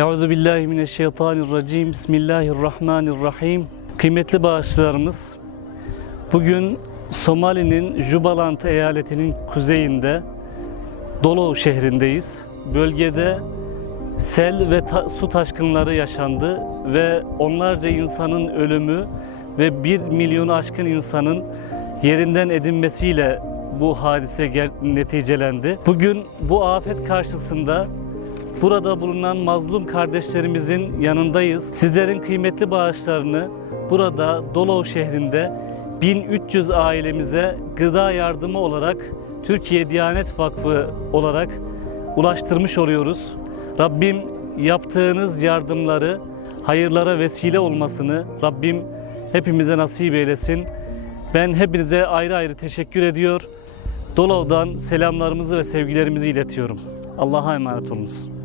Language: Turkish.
Euzu billahi mineşşeytanirracim. Bismillahirrahmanirrahim. Kıymetli bağışlarımız, bugün Somali'nin Jubaland eyaletinin kuzeyinde Dolo şehrindeyiz. Bölgede sel ve ta- su taşkınları yaşandı ve onlarca insanın ölümü ve 1 milyonu aşkın insanın yerinden edinmesiyle bu hadise neticelendi. Bugün bu afet karşısında burada bulunan mazlum kardeşlerimizin yanındayız. Sizlerin kıymetli bağışlarını burada Dolov şehrinde 1300 ailemize gıda yardımı olarak Türkiye Diyanet Vakfı olarak ulaştırmış oluyoruz. Rabbim yaptığınız yardımları hayırlara vesile olmasını Rabbim hepimize nasip eylesin. Ben hepinize ayrı ayrı teşekkür ediyor. Dolov'dan selamlarımızı ve sevgilerimizi iletiyorum. Allah'a emanet olunuz.